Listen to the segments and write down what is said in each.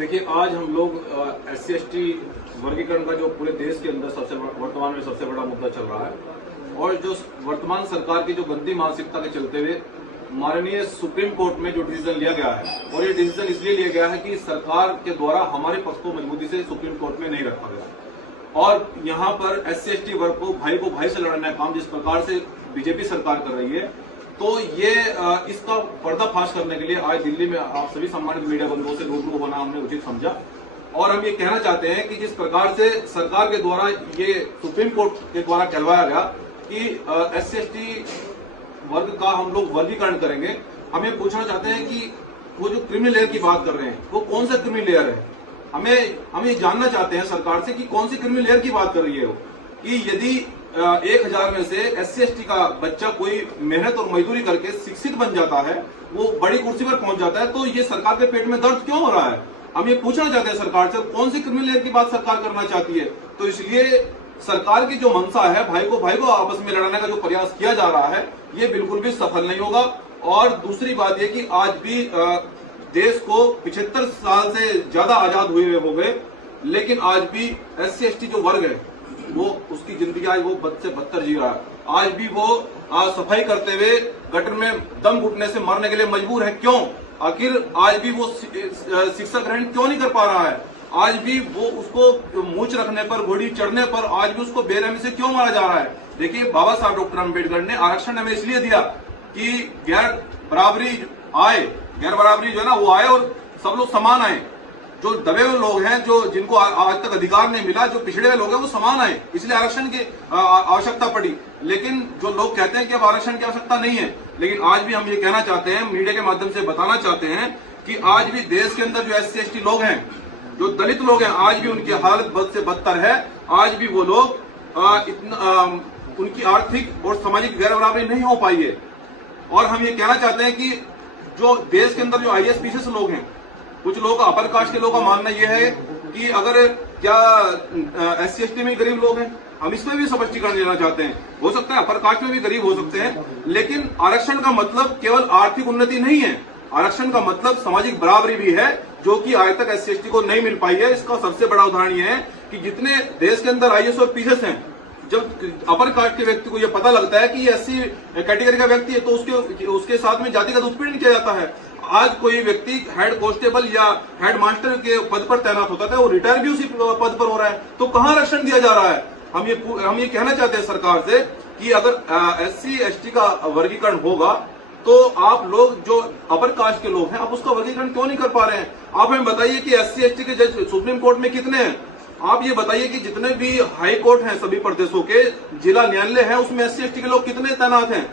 देखिए, आज हम लोग SC ST वर्गीकरण का जो पूरे देश के अंदर वर्तमान में सबसे बड़ा मुद्दा चल रहा है और जो वर्तमान सरकार की जो गंदी मानसिकता के चलते हुए माननीय सुप्रीम कोर्ट में जो डिसीजन लिया गया है, और ये डिसीजन इसलिए लिया गया है कि सरकार के द्वारा हमारे पक्ष को मजबूती से सुप्रीम कोर्ट में नहीं रखा गया और यहाँ पर SC ST वर्ग को भाई से लड़ने का काम जिस प्रकार से बीजेपी सरकार कर रही है, तो ये इसका पर्दाफाश करने के लिए आज दिल्ली में आप सभी सम्मानित मीडिया बंधुओं से रूबरू होना हमने उचित समझा। और हम ये कहना चाहते हैं कि जिस प्रकार से सरकार के द्वारा ये सुप्रीम कोर्ट के द्वारा कहलवाया गया कि SC ST वर्ग का हम लोग वर्गीकरण करेंगे, हम ये पूछना चाहते हैं कि वो जो क्रिमिनल लेयर की बात कर रहे हैं वो कौन सा क्रिमिनल लेयर है। हम ये जानना चाहते हैं सरकार से कि कौन सी क्रिमिनल लेयर की बात कर रही है वो, कि यदि 1000 में से SC ST का बच्चा कोई मेहनत और मजदूरी करके शिक्षित बन जाता है, वो बड़ी कुर्सी पर पहुंच जाता है, तो ये सरकार के पेट में दर्द क्यों हो रहा है। हम ये पूछना चाहते हैं सरकार से कौन सी क्रिमिनल लेयर की बात सरकार करना चाहती है। तो इसलिए सरकार की जो मंशा है भाई को आपस में लड़ाने का जो प्रयास किया जा रहा है, ये बिल्कुल भी सफल नहीं होगा। और दूसरी बात यह कि आज भी देश को 75 साल से ज्यादा आजाद हुए हो गए, लेकिन आज भी SC ST जो वर्ग है वो उसकी जिंदगी आज वो बद से बदतर जी रहा है। आज भी वो सफाई करते हुए गटर में दम घुटने से मरने के लिए मजबूर है। क्यों? आखिर आज भी वो शिक्षा ग्रहण क्यों नहीं कर पा रहा है? आज भी वो उसको मूंछ रखने पर, घोड़ी चढ़ने पर आज भी उसको बेरहमी से क्यों मारा जा रहा है? देखिए, बाबा साहब डॉक्टर अम्बेडकर ने आरक्षण हमें इसलिए दिया कि गैर बराबरी जो है ना वो आए और सब लोग समान आए। जो दबे हुए लोग हैं, जो जिनको आज तक अधिकार नहीं मिला, जो पिछड़े हुए लोग हैं, वो समान आए, इसलिए आरक्षण की आवश्यकता पड़ी। लेकिन जो लोग कहते हैं कि अब आरक्षण की आवश्यकता नहीं है, लेकिन आज भी हम ये कहना चाहते हैं, मीडिया के माध्यम से बताना चाहते हैं कि आज भी देश के अंदर जो SC ST लोग हैं, जो दलित लोग हैं, आज भी उनकी हालत बद से बदतर है। आज भी वो लोग उनकी आर्थिक और सामाजिक गैर बराबरी नहीं हो पाई है। और हम ये कहना चाहते हैं कि जो देश के अंदर जो IAS PCS लोग हैं, कुछ लोगों का, अपर कास्ट के लोगों का मानना यह है कि अगर क्या SC ST में गरीब लोग हैं, हम इसमें भी स्पष्टीकरण देना चाहते हैं। हो सकता है अपर कास्ट में भी गरीब हो सकते हैं, लेकिन आरक्षण का मतलब केवल आर्थिक उन्नति नहीं है। आरक्षण का मतलब सामाजिक बराबरी भी है, जो कि आज तक SC ST को नहीं मिल पाई है। इसका सबसे बड़ा उदाहरण यह है कि जितने देश के अंदर IAS और PCS हैं, जब अपर कास्ट के व्यक्ति को यह पता लगता है कि ये SC कैटेगरी का व्यक्ति है, तो उसके साथ में जातिगत उत्पीड़न किया जाता है। आज कोई व्यक्ति हेड कांस्टेबल या हेड मास्टर के पद पर तैनात होता था, वो रिटायर भी उसी पद पर हो रहा है, तो कहां आरक्षण दिया जा रहा है। हम ये कहना चाहते हैं सरकार से कि अगर SC ST का वर्गीकरण होगा तो आप लोग जो अपर कास्ट के लोग हैं, आप उसका वर्गीकरण क्यों नहीं कर पा रहे हैं। आप हमें बताइए कि SC ST के जज सुप्रीम कोर्ट में कितने हैं। आप ये बताइए कि जितने भी हाई कोर्ट हैं सभी प्रदेशों के, जिला न्यायालय है, उसमें SC ST के लोग कितने तैनात हैं।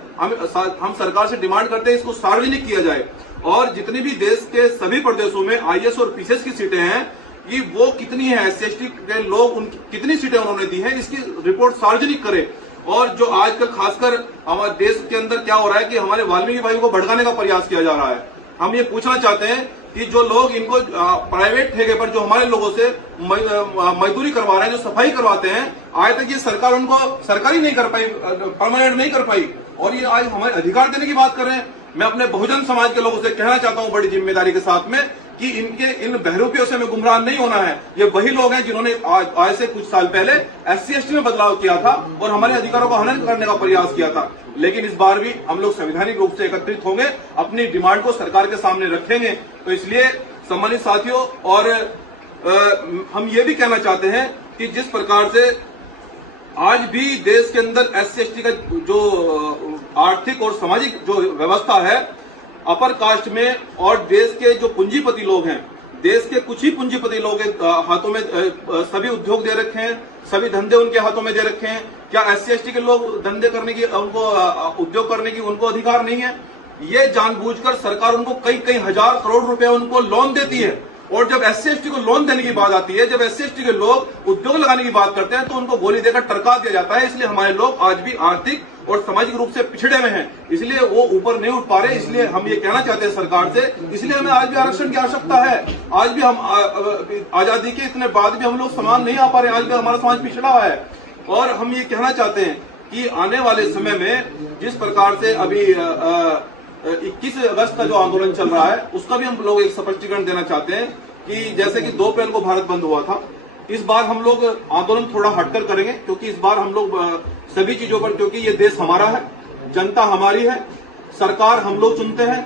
हम सरकार से डिमांड करते हैं इसको सार्वजनिक किया जाए, और जितनी भी देश के सभी प्रदेशों में IAS और PCS की सीटें हैं, कि वो कितनी है, SC ST के लोग उनकी कितनी सीटें उन्होंने दी हैं, इसकी रिपोर्ट सार्वजनिक करें। और जो आजकल खासकर हमारे देश के अंदर क्या हो रहा है कि हमारे वाल्मीकि भाई को भड़काने का प्रयास किया जा रहा है। हम ये पूछना चाहते हैं कि जो लोग इनको प्राइवेट ठेके पर जो हमारे लोगों से मजदूरी करवा रहे हैं, जो सफाई करवाते हैं, आज तक ये सरकार उनको सरकारी नहीं कर पाई, परमानेंट नहीं कर पाई, और ये आज हमारे अधिकार देने की बात कर रहे हैं। मैं अपने बहुजन समाज के लोगों से कहना चाहता हूं बड़ी जिम्मेदारी के साथ में कि इन बहरूपियों से हमें गुमराह नहीं होना है। ये वही लोग हैं जिन्होंने आज से कुछ साल पहले SC ST में बदलाव किया था और हमारे अधिकारों का हनन करने का प्रयास किया था। लेकिन इस बार भी हम लोग संवैधानिक रूप से एकत्रित होंगे, अपनी डिमांड को सरकार के सामने रखेंगे। तो इसलिए सम्मानित साथियों, और हम ये भी कहना चाहते हैं कि जिस प्रकार से आज भी देश के अंदर SC ST का जो आर्थिक और सामाजिक जो व्यवस्था है अपर कास्ट में, और देश के जो पूंजीपति लोग हैं, देश के कुछ ही पूंजीपति लोग हाथों में सभी उद्योग दे रखे हैं, सभी धंधे उनके हाथों में दे रखे हैं। क्या SC ST के लोग धंधे करने की, उनको उद्योग करने की उनको अधिकार नहीं है? ये जानबूझकर सरकार उनको कई हजार करोड़ रुपए उनको लोन देती है, और जब SC ST को लोन देने की बात आती है, जब SC ST के लोग उद्योग लगाने की बात करते हैं, तो उनको गोली देकर टरका दिया जाता है। इसलिए हमारे लोग आज भी आर्थिक और सामाजिक रूप से पिछड़े में हैं, इसलिए वो ऊपर नहीं उठ पा रहे। इसलिए हम ये कहना चाहते हैं सरकार से, इसलिए हमें आज भी आरक्षण की आवश्यकता है। आज भी हम आजादी के इतने बाद भी हम लोग समान नहीं आ पा रहे, आज भी हमारा समाज पिछड़ा हुआ है। और हम ये कहना चाहते हैं कि आने वाले समय में जिस प्रकार से अभी 21 अगस्त का जो आंदोलन चल रहा है, उसका भी हम लोग एक स्पष्टीकरण देना चाहते हैं कि जैसे कि 2 अप्रैल को भारत बंद हुआ था, इस बार हम लोग आंदोलन थोड़ा हटकर करेंगे, क्योंकि इस बार हम लोग सभी चीजों पर, क्योंकि ये देश हमारा है, जनता हमारी है, सरकार हम लोग चुनते हैं,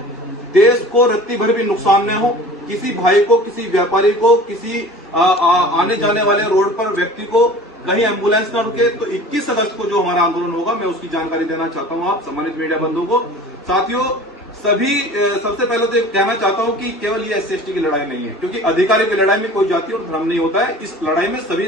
देश को रत्ती भर भी नुकसान न हो, किसी भाई को, किसी व्यापारी को, किसी आने जाने वाले रोड पर व्यक्ति को कहीं एम्बुलेंस न रुके। तो 21 अगस्त को जो हमारा आंदोलन होगा, मैं उसकी जानकारी देना चाहता हूं आप सम्मानित मीडिया बंधुओं को। साथियों, सबसे पहले तो कहना चाहता हूं कि केवल ये SC/ST की लड़ाई नहीं है, क्योंकि अधिकारियों की लड़ाई में कोई जाति और धर्म नहीं होता है। इस लड़ाई में सभी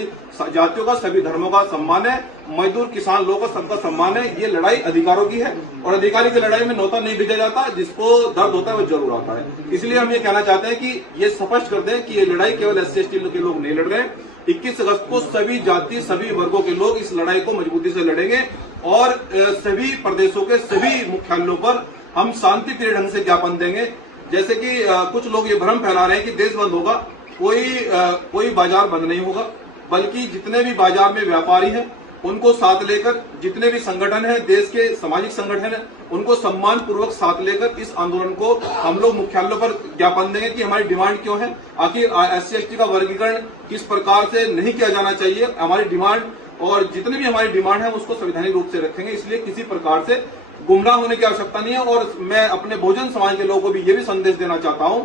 जातियों का, सभी धर्मों का सम्मान है, मजदूर किसान लोगों का सबका सम्मान है। ये लड़ाई अधिकारों की है, और अधिकारी की लड़ाई में नौता नहीं भेजा जाता, जिसको दर्द होता है वो जरूर आता है। इसलिए हम ये कहना चाहते हैं कि ये स्पष्ट कर दें कि ये लड़ाई केवल SC/ST के लोग नहीं लड़ रहे हैं। 21 अगस्त को सभी जाति, सभी वर्गों के लोग इस लड़ाई को मजबूती से लड़ेंगे, और सभी प्रदेशों के सभी मुख्यालयों पर हम शांतिप्रिय ढंग से ज्ञापन देंगे। जैसे कि कुछ लोग ये भ्रम फैला रहे हैं कि देश बंद होगा, कोई बाजार बंद नहीं होगा, बल्कि जितने भी बाजार में व्यापारी हैं उनको साथ लेकर, जितने भी संगठन हैं, देश के सामाजिक संगठन हैं, उनको सम्मान पूर्वक साथ लेकर इस आंदोलन को हम लोग मुख्यालयों पर ज्ञापन देंगे कि हमारी डिमांड क्यों है, आखिर SC/ST का वर्गीकरण किस प्रकार से नहीं किया जाना चाहिए, हमारी डिमांड, और जितनी भी हमारी डिमांड है उसको संवैधानिक रूप से रखेंगे। इसलिए किसी प्रकार से गुमराह होने की आवश्यकता नहीं है। और मैं अपने बहुजन समाज के लोगों को भी ये भी संदेश देना चाहता हूं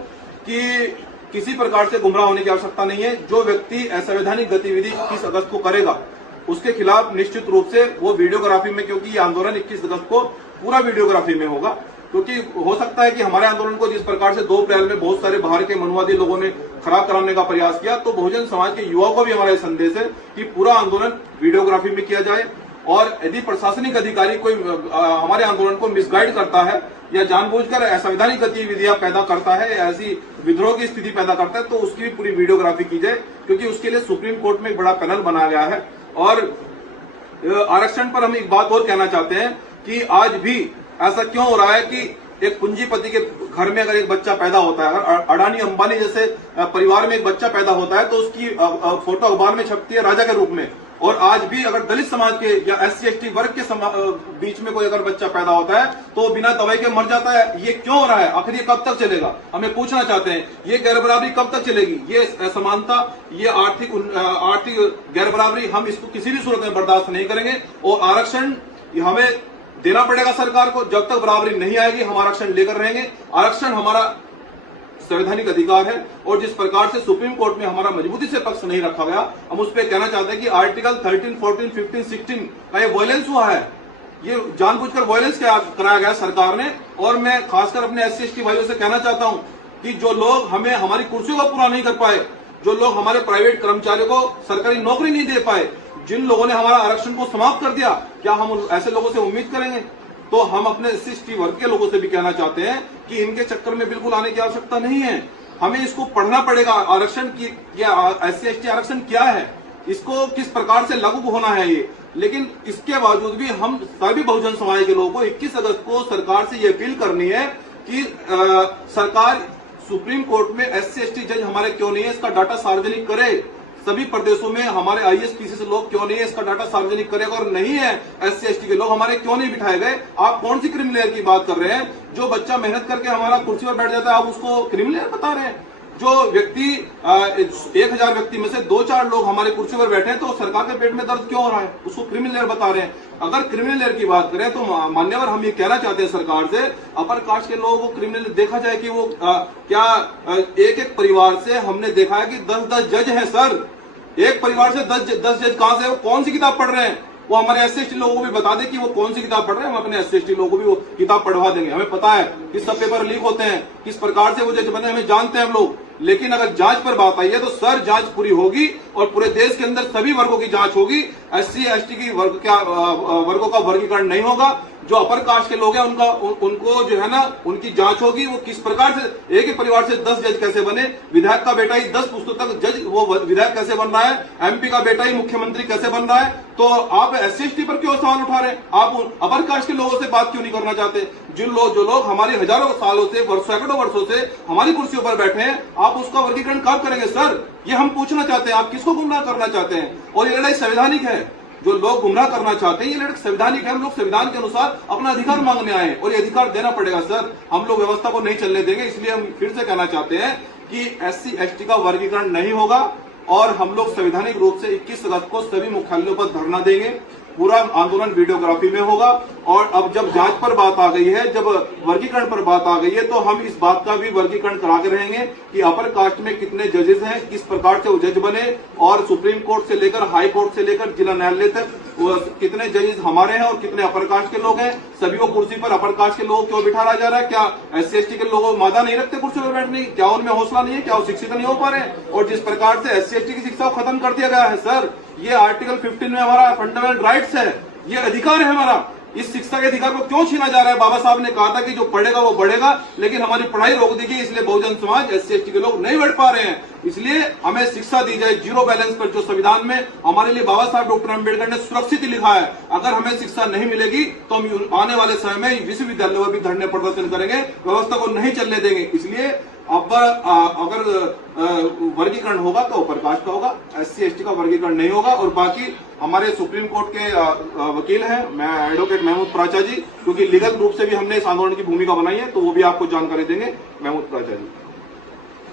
कि किसी प्रकार से गुमराह होने की आवश्यकता नहीं है। जो व्यक्ति असंवैधानिक गतिविधि 21 अगस्त को करेगा, उसके खिलाफ निश्चित रूप से वो वीडियोग्राफी में, क्योंकि ये आंदोलन 21 अगस्त को पूरा वीडियोग्राफी में होगा, क्योंकि हो सकता है कि हमारे आंदोलन को जिस प्रकार से 2 अप्रैल में बहुत सारे बाहर के मनुवादी लोगों ने खराब कराने का प्रयास किया, तो बहुजन समाज के युवाओं को भी हमारा संदेश है कि पूरा आंदोलन वीडियोग्राफी में किया जाए। और यदि प्रशासनिक अधिकारी कोई हमारे आंदोलन को मिसगाइड करता है या जानबूझकर असंवैधानिक गतिविधियां पैदा करता है, ऐसी विद्रोह की स्थिति पैदा करता है, तो उसकी भी पूरी वीडियोग्राफी की जाए, क्योंकि उसके लिए सुप्रीम कोर्ट में एक बड़ा पैनल बनाया गया है। और आरक्षण पर हम एक बात और कहना चाहते हैं कि आज भी ऐसा क्यों हो रहा है कि एक पूंजीपति के घर में अगर एक बच्चा पैदा होता है, अगर अडानी अंबानी जैसे परिवार में एक बच्चा पैदा होता है, तो उसकी फोटो अखबार में छपती है राजा के रूप में। और आज भी अगर दलित समाज के या SC/ST वर्ग के बीच में कोई अगर बच्चा पैदा होता है तो बिना दवाई के मर जाता है। ये क्यों हो रहा है? आखिर ये कब तक चलेगा? हमें पूछना चाहते हैं, ये गैरबराबरी कब तक चलेगी? ये असमानता, ये आर्थिक गैरबराबरी, हम इसको किसी भी सूरत में बर्दाश्त नहीं करेंगे। और आरक्षण हमें देना पड़ेगा सरकार को। जब तक बराबरी नहीं आएगी हम आरक्षण लेकर रहेंगे। आरक्षण हमारा संवैधानिक अधिकार है, और जिस प्रकार से सुप्रीम कोर्ट में हमारा मजबूती से पक्ष नहीं रखा गया, हम उस पर कहना चाहते हैं कि आर्टिकल 13, 14, 15, 16 का ये वायलेंस हुआ है, ये जानबूझकर वायलेंस कराया गया सरकार ने। और मैं खासकर अपने SC/ST भाइयों से कहना चाहता हूं कि जो लोग हमें हमारी कुर्सियों को पूरा नहीं कर पाए, जो लोग हमारे प्राइवेट कर्मचारियों को सरकारी नौकरी नहीं दे पाए, जिन लोगों ने हमारा आरक्षण को समाप्त कर दिया, क्या हम ऐसे लोगों से उम्मीद करेंगे? तो हम अपने SC/ST वर्ग के लोगों से भी कहना चाहते हैं कि इनके चक्कर में बिल्कुल आने की आवश्यकता नहीं है। हमें इसको पढ़ना पड़ेगा, आरक्षण की या SC/ST आरक्षण क्या है, इसको किस प्रकार से लागू होना है ये। लेकिन इसके बावजूद भी हम सभी बहुजन समाज के लोगों को 21 अगस्त को सरकार से ये अपील करनी है कि सरकार सुप्रीम कोर्ट में SC/ST जज हमारे क्यों नहीं है, इसका डाटा सार्वजनिक करे। सभी प्रदेशों में हमारे IAS PCS लोग क्यों नहीं है, इसका डाटा सार्वजनिक करेगा। और नहीं है SC/ST के लोग हमारे क्यों नहीं बिठाए गए? आप कौन सी क्रिमिनल की बात कर रहे हैं? जो बच्चा मेहनत करके हमारा कुर्सी पर बैठ जाता है, आप उसको क्रिमिनल बता रहे हैं? जो व्यक्ति 1000 व्यक्ति में से 2-4 लोग हमारे कुर्सी पर बैठे हैं, तो सरकार के पेट में दर्द क्यों हो रहा है? उसको क्रिमिनल बता रहे हैं। अगर क्रिमिनल की बात करें तो मान्यवर हम ये कहना चाहते हैं सरकार से, अपर कास्ट के लोगों को क्रिमिनल देखा जाए कि वो क्या एक परिवार से हमने देखा है कि 10-10 जज है सर। एक परिवार से 10 जज कहां से? वो कौन सी किताब पढ़ रहे हैं? वो हमारे SC/ST लोगों को भी बता दे कि वो कौन सी किताब पढ़ रहे हैं। हम अपने SC/ST लोगों को भी वो किताब पढ़वा देंगे। हमें पता है किस सब पेपर लीक होते हैं, किस प्रकार से वो जज बने, हमें जानते हैं हम लोग। लेकिन अगर जांच पर बात आई है तो सर जांच पूरी होगी और पूरे देश के अंदर सभी वर्गों की जांच होगी। SC/ST की वर्गों का वर्गीकरण नहीं होगा। जो अपर कास्ट के लोग हैं उनको जो है ना, उनकी जांच होगी। वो किस प्रकार से एक ही परिवार से 10 जज कैसे बने? विधायक का बेटा ही 10 पुस्तक तक जज, वो विधायक कैसे बन रहा है? MP का बेटा ही मुख्यमंत्री कैसे बन रहा है? तो आप SC/ST पर क्यों सवाल उठा रहे हैं? आप अपर कास्ट के लोगों से बात क्यों नहीं करना चाहते? जो लोग हमारे हजारों सालों से, सैकड़ों वर्षों से हमारी कुर्सियों पर बैठे हैं, आप उसका वर्गीकरण कब करेंगे सर? ये हम पूछना चाहते हैं। आप किसको गुमराह करना चाहते हैं? और ये लड़ाई संवैधानिक है। जो लोग गुमराह करना चाहते हैं, ये लड़ाई संवैधानिक है। हम लोग संविधान के अनुसार अपना अधिकार मांगने आए और ये अधिकार देना पड़ेगा सर। हम लोग व्यवस्था को नहीं चलने देंगे। इसलिए हम फिर से कहना चाहते हैं कि SC ST का वर्गीकरण नहीं होगा और हम लोग संवैधानिक रूप से 21 अगस्त को सभी मुख्यालयों पर धरना देंगे। पूरा आंदोलन वीडियोग्राफी में होगा और अब जब जांच पर बात आ गई है, जब वर्गीकरण पर बात आ गई है, तो हम इस बात का भी वर्गीकरण करा के रहेंगे कि अपर कास्ट में कितने जजेस हैं, किस प्रकार से वो जज बने और सुप्रीम कोर्ट से लेकर हाई कोर्ट से लेकर जिला न्यायालय तक कितने जजेस हमारे हैं और कितने अपर कास्ट के लोग हैं। सभी को कुर्सी पर अपर कास्ट के लोगों क्यों बिठाया जा रहा है? क्या SC ST के लोगों को मादा नहीं रखते कुर्सी पर बैठने की? क्या उनमें हौसला नहीं है? क्या वो शिक्षित नहीं हो पा रहे हैं? और जिस प्रकार से SC ST की शिक्षा को खत्म कर दिया गया है सर, ये आर्टिकल 15 में हमारा फंडामेंटल राइट्स है, ये अधिकार है हमारा। इस शिक्षा के अधिकार को क्यों छीना जा रहा है? बाबा साहब ने कहा था कि जो पढ़ेगा वो बढ़ेगा, लेकिन हमारी पढ़ाई रोक दी गई, इसलिए बहुजन समाज SC ST के लोग नहीं बढ़ पा रहे हैं। इसलिए हमें शिक्षा दी जाए जीरो बैलेंस पर, जो संविधान में हमारे लिए बाबा साहब डॉक्टर अम्बेडकर ने सुरक्षित लिखा है। अगर हमें शिक्षा नहीं मिलेगी तो हम आने वाले समय में विश्वविद्यालयों में भी धरने प्रदर्शन करेंगे, व्यवस्था को नहीं चलने देंगे। इसलिए अब अगर वर्गीकरण होगा तो प्रकाश का होगा, SC ST का वर्गीकरण नहीं होगा। और बाकी हमारे सुप्रीम कोर्ट के वकील हैं, मैं एडवोकेट महमूद प्राचा जी, क्योंकि लीगल रूप से भी हमने इस आंदोलन की भूमिका बनाई है, तो वो भी आपको जानकारी देंगे। महमूद प्राचा जी।